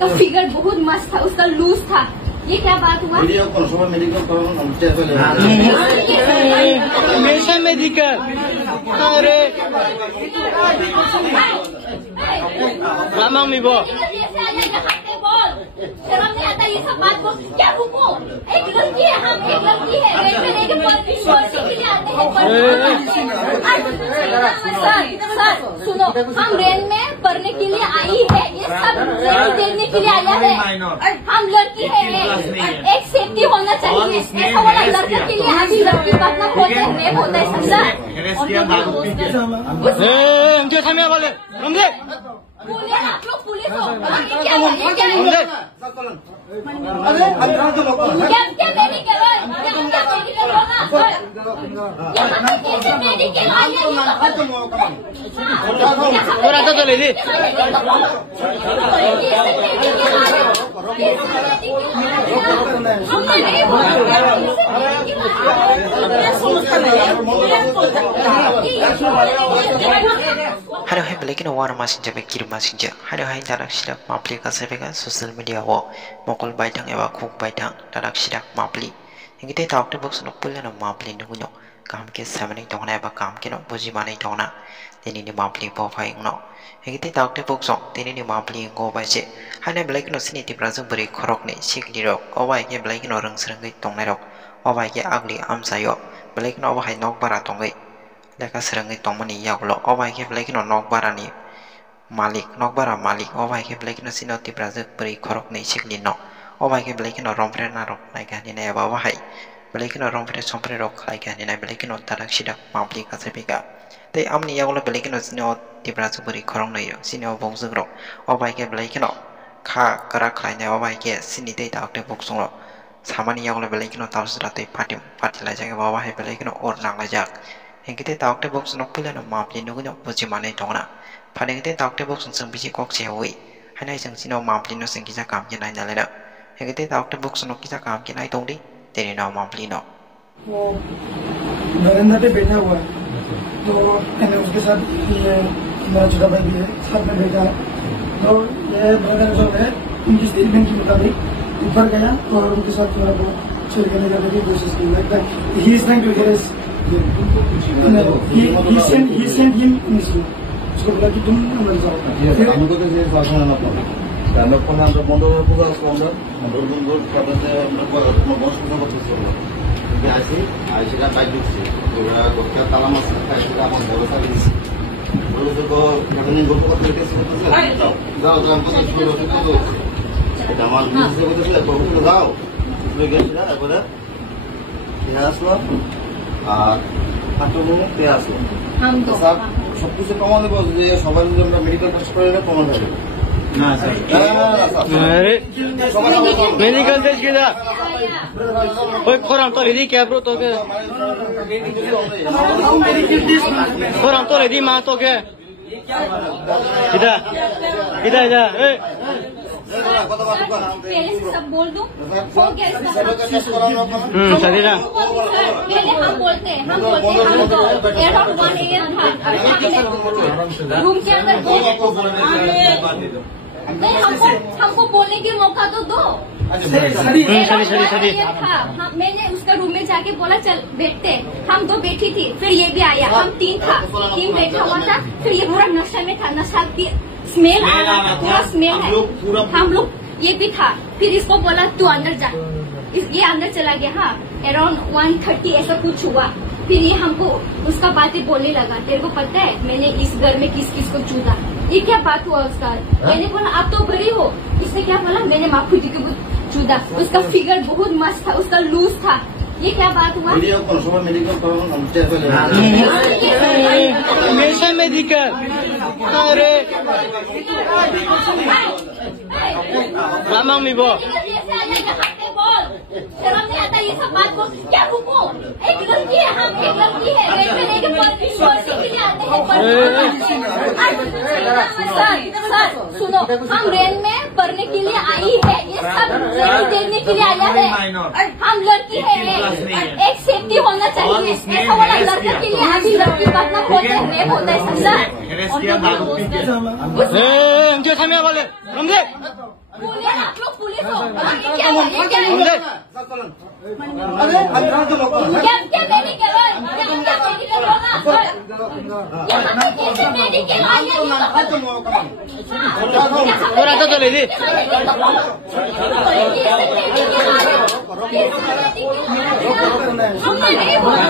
उसका फिगर बहुत मस्त था, उसका लूज था। ये क्या बात हुआ? मेडिकल अरे लामांग मिबो शर्म नहीं आता ये सब बात को? क्या रुको, एक लड़की है, हम एक लड़की है, रेलवे लेके पढ़ने के लिए आते हैं। सर सुनो, हम रेल में पढ़ने के लिए आई है, ये सब देखने के लिए आया है। हम लड़की है, एक सेफ्टी होना चाहिए। ऐसा वाला लड़के के लिए अभी लड़की का अपना होता है, रेप होता है, समझा? पुलिस, आप लोग पुलिस हो, क्या medical Halo hai balik na wana masinja be kirim masinja. Halo hai darak sidak mapli kasebega social media wo mokol baitang ewa khuk baitang darak sidak mapli. Yang kita talk to box no pulla no mapli no gunyo. Kam ke samani tongna eba kam ke no boji mani tongna. Tini ni mapli po phai no. Yang kita talk to box no tini ni mapli go baje. Halo balik no sini ti prazum beri khorok ni sikli rok. Owai ke balik no rang seranggai tongna rok. Owai ke agli am sayo. Balik no owai nok bara tonggai. Leka serangai tongmani yakulo obai ke blake no nok barani malik nok bara malik obai ke blake no sinoti brazil beri khorok nei sikli no obai ke blake no rompre na rok nai gani na eba wahai blake no rompre sompre rok khai gani na blake no tarak sida mapli ka sepika te amni yakulo blake no sinoti brazil beri khorok nei sino bongsu rok obai ke blake no kha kara khai na obai ke sinite ta akte boksung ro samani yakulo blake no tausra te patila jaga wahai blake no or nang lajak yang kita tahu te box nok pula no mapli no gunyo boji mane tongna pada kita tahu te box seng biji kok sewi hanai seng sino mapli no seng kita kam jenai nalera yang kita tahu te box no kita kam jenai tong di teri no mapli no वो बरामदा पे बैठा हुआ है तो मैंने उसके साथ ये मेरा छोटा भाई भी है साथ में बैठा है तो ये ब्रदर जो है उनकी स्टेटमेंट के मुताबिक ऊपर गया और उनके साथ थोड़ा बहुत चोरी करने जाने की कोशिश की लगता है he is trying to hear he sent him mission. उसको बोला कि तुम मर जाओ। हमको तो ये शासन आना पड़ा। हम लोग को ना तो बंदर पूरा सोना, बंदर पता है हम लोग को बहुत कुछ होता है। ऐसे का बाइक से तो क्या ताला मत ऐसे का हम बहुत सारी तो उसको अपने ग्रुप को लेके जाओ हमको तो शुरू होता है तो दामान से को तो जाओ उसमें गया था बोला क्या हुआ हम तो सब कुछ प्रमाण देव सबाई मेडिकल टेस्ट कर प्रमाण है ना सर मेडिकल टेस्ट किया ओए खोराम तो लेदी क्या ब्रो तो के खोराम तो लेदी मां तो के इधर जा ए पहले से सब बोल दूं हो गया सदीरा पहले हम बोलते हैं हम तो एयरपोर्ट 1 AM था रूम के अंदर नहीं हमको बोलने के मौका तो दो। मैंने उसका रूम में जाके बोला चल बैठते, हम दो बैठी थी, फिर ये भी आया, हम तीन बैठा हुआ था, फिर ये पूरा नशा में था, नशा स्मेल आ रहा था, पूरा स्मेल है, हम लोग ये भी था, फिर इसको बोला तू अंदर जा, ये अंदर चला गया। हाँ अराउंड 1:30 ऐसा कुछ हुआ, फिर ये हमको उसका बातें बोलने लगा, तेरे को पता है मैंने इस घर में किस किस को चूदा, ये क्या बात हुआ उसका। मैंने बोला आप तो बड़ी हो, इसने क्या बोला मैंने माफूजी को चूदा, उसका फिगर बहुत मस्त था, उसका लूज था, ये क्या बात हुआ। मेडिकल अरे लामांग मिबो शर्म नहीं आता ये सब बात को? क्या रुको, एक लड़की है, हम एक लड़की है, रेलवे लेके पढ़ने के लिए आते हैं। सर सुनो, हम रेल में करने के लिए आई है, ये सब देने के लिए आया है। हम लड़की है, एक सेफ्टी होना चाहिए। ऐसा वाला लड़के के लिए अभी लड़की मतलब होते हैं, रेप होता है समझा। हमसे समय वाले समझे बोले आप लोग पुलिस हो, ये क्या है? ये क्या है? क्या मेडिकल है? क्या मेडिकल होना? यहाँ कैसे मेडिकल आई है? और आता चले जी हमने नहीं बोला।